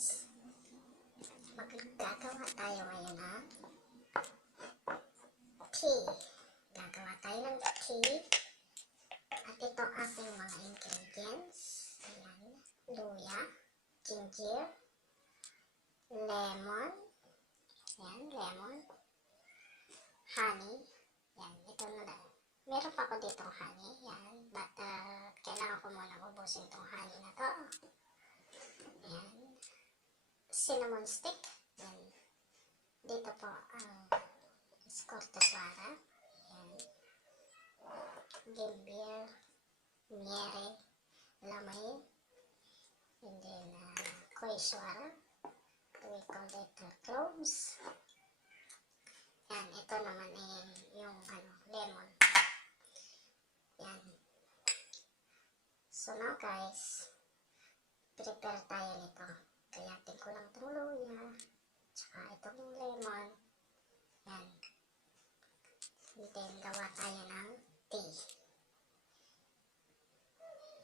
friends, magagawa tayo ngayon ng tea. Gagawa tayo ng tea. At ito ating mga ingredients. Ayan, luya, ginger, lemon. Ayan, lemon. Honey. Ayan, ito na lang. Meron pa ako dito honey. Ayan, but kailangan ko muna ubusin itong honey na to. Ayan. Cinnamon stick. Ayan. Dito po ang escortoswara. Ayan. Gimbir, miere, lamay, and then koiswara. We call it cloves. Ayan. Ito naman ay yung lemon. Ayan. So now guys, prepare tayo nito. Kayatin ko lang itong luya, tsaka itong lemon. Yan. And then, gawa tayo ng tea.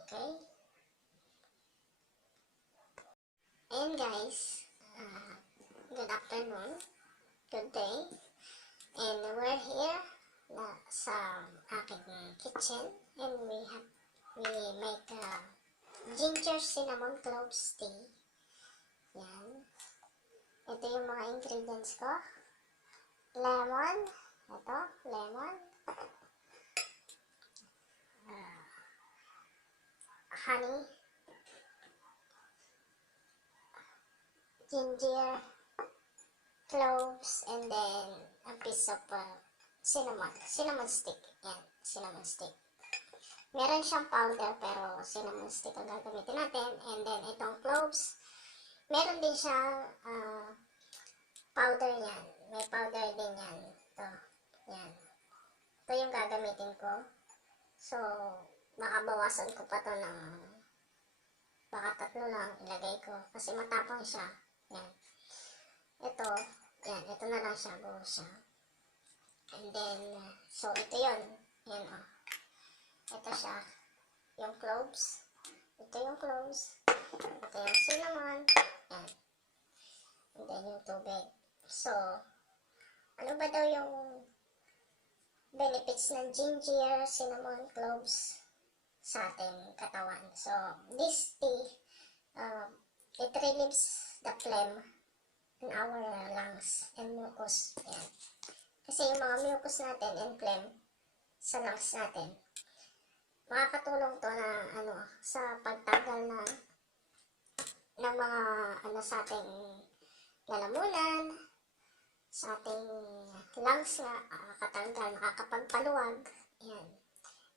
Okay? And guys, good afternoon, good day. And we're here sa aking kitchen. And we make ginger cinnamon cloves tea. Yan. Ito yung mga ingredients ko. Lemon. Ito, lemon. Honey. Ginger. Cloves. And then, a piece of cinnamon. Cinnamon stick. Yan, cinnamon stick. Meron siyang powder pero cinnamon stick ang gagamitin natin. And then, itong cloves. Meron din siyang powder yan. May powder din yan. Ito. Yan. Ito yung gagamitin ko. So, baka bawasan ko pa to ng baka 3 lang ilagay ko. Kasi matapang siya. Yan. Ito. Yan. Ito na lang siya. Buo siya. And then, so ito yun. Yan o. Ito siya. Yung cloves. Ito yung cloves. Ito yung cinnamon. Yan. And then yung tubig. So, ano ba daw yung benefits ng ginger, cinnamon, cloves sa ating katawan? So, this tea, it relieves the phlegm in our lungs and mucus. Yan. Kasi yung mga mucus natin and phlegm sa lungs natin, makakatulong to na sa pagtagal ng mga sa ating lalamunan, sa ating lungs na katanggal, makakapagpaluwag. Yan.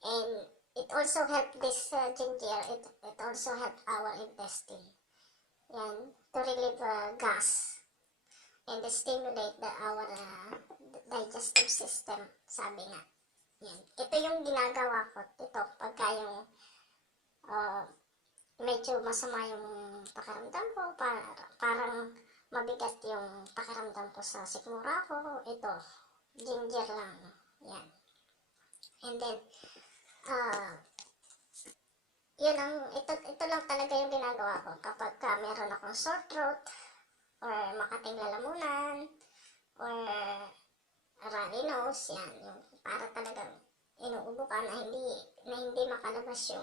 And it also help this ginger, it also help our intestine. Yan. To relieve gas and stimulate our digestive system, sabi nga. Yan. Ito yung ginagawa ko. Ito, pagka yung medyo masama yung pakiramdam ko, parang mabigat yung pakiramdam ko sa sikmura ko, ito, ginger lang. Yan. And then, ito lang talaga yung ginagawa ko kapag meron akong sore throat, or makating lalamunan, or runny nose, yan, yung para talagang inuubo ka na hindi makalabas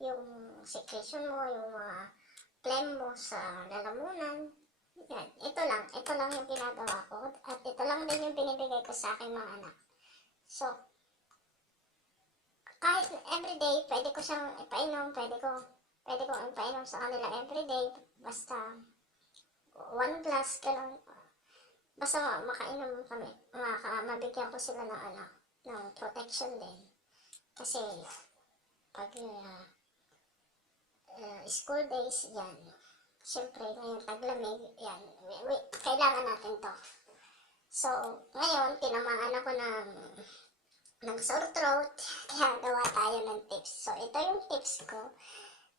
yung secretion mo, yung mga phlegm mo sa lalamunan. Yan. Ito lang yung ginagawa ko. At ito lang din yung binibigay ko sa aking mga anak. So, kahit everyday, pwede ko siyang ipainom, pwede ko ipainom sa kanila everyday. Basta 1 glass, ganun. Basta makainom kami. Mabigyan ko sila ng protection din. Kasi, pag school days, yan. Siyempre, ngayon taglamig, yan. Kailangan natin to. So, ngayon, tinamaan ako ng sore throat. Kaya gawa tayo ng tips. So, ito yung tips ko.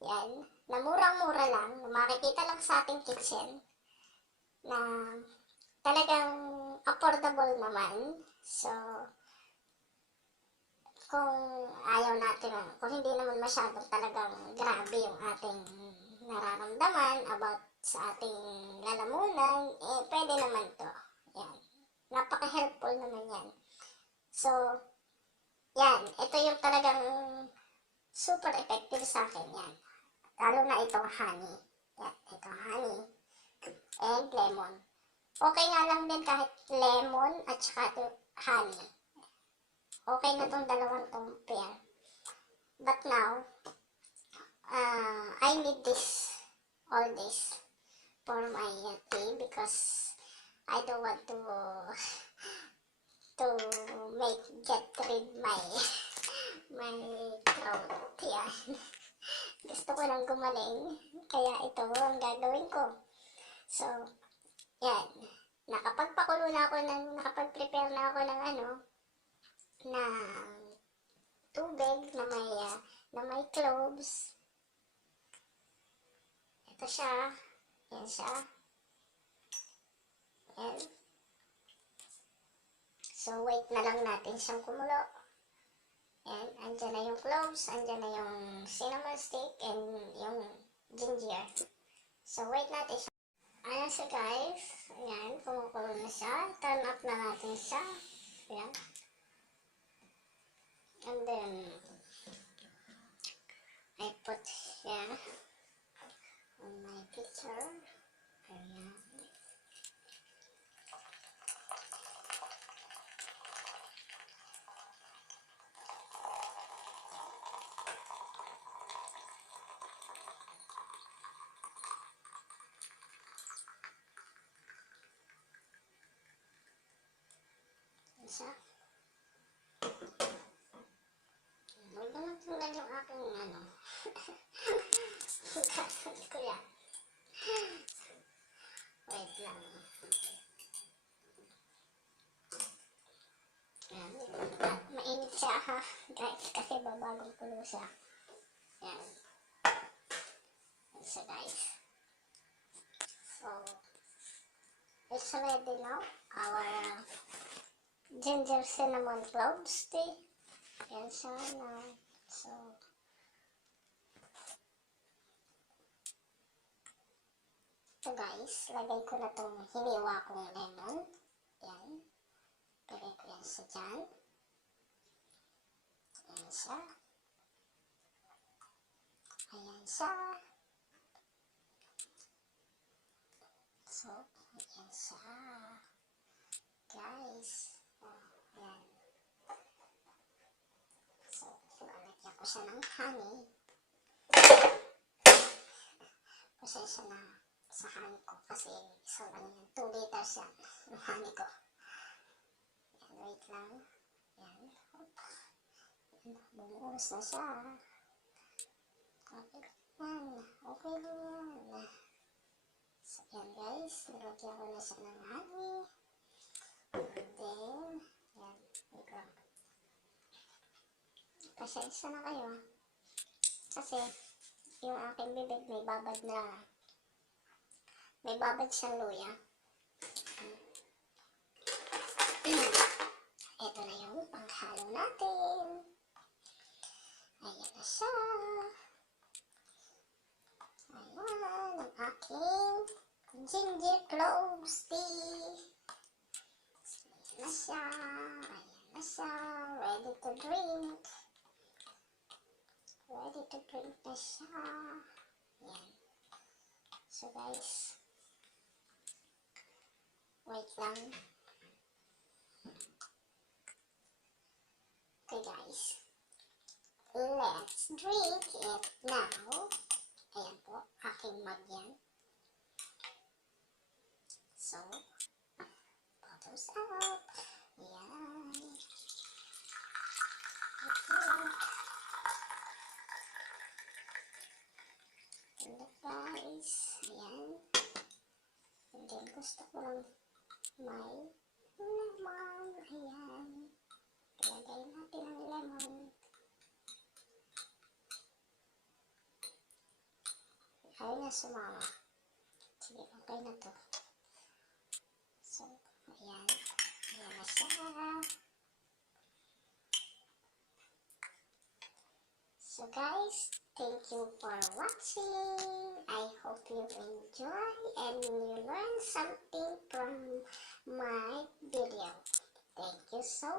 Yan. Na murang-mura lang. Makikita lang sa ating kitchen. Na talagang affordable naman. So, kung ayaw natin, kung hindi naman masyado talagang grabe yung ating nararamdaman about sa ating lalamunan, eh, pwede naman to. Yan. Napaka-helpful naman yan. So, yan. Ito yung talagang super effective sa akin. Yan. Lalo na itong honey. Yan. Itong honey and lemon. Okay nga lang din kahit lemon at saka ito honey. Okay na tong dalawang tong pair. But now, I need all this for my tea because I don't want to get rid my throat. Yan. Gusto ko lang gumaling, kaya ito ang gagawin ko. So, yan. Nakapagprepare na ako ng ng tubig na may cloves. Ito siya. Yan siya. Yan. So, wait na lang natin siyang kumulo. Yan. Andyan na yung cloves, andyan na yung cinnamon stick, and yung ginger. So, wait natin siya. Ayan siya, guys. Ayan, kumukulo na siya. Turn up na natin siya. Ayan. And then, I put here on my picture. Ayan. Isa. Huwag na lang tingnan yung aking Hugasan ko yan. Wait lang. Ayan. Mainit siya ha, guys, kasi babagong kulo siya. Ayan. Ayan siya, guys. So, it's ready now. Our ginger cinnamon cloves tea. Ayan siya na. So, ito guys, lagay ko na itong hiniwa kong lemon. Ayan. Lagay ko yan siya dyan. Ayan siya. Ayan siya. So, ayan siya. Guys. Ayan. So, lalagyan ko siya ng honey. Pasensya na sa honey ko kasi sobrang yan. 2 liters yan yung honey ko. Ayan, wait lang. Ayan. Bumuhos na siya. Okay lang. Okay lang yan. So, yan guys. Nilagyan ko na siya ng honey. And then, yan. Wait lang. Pasensya na kayo. Kasi, yung aking bibig may babad siyang luya. Ito na yung panghalo natin. Ayan na siya. Ayan, ang aking ginger cloves tea. Ayan na siya. Ayan na siya. Ready to drink. Ready to drink na siya. Ayan. So guys, wait lang. Okay guys, let's drink it now. Ayan po, aking mug yan. So, bottoms up. Ayan. Look guys, ayan. And then gusto ko lang may lemon. Ayan. Ilagay natin ang lemon. Ayaw na sumama. Sige, okay na to. So, ayan. Ayan na siya. So guys, thank you for watching. I hope you enjoy and you learn something from my video. Thank you so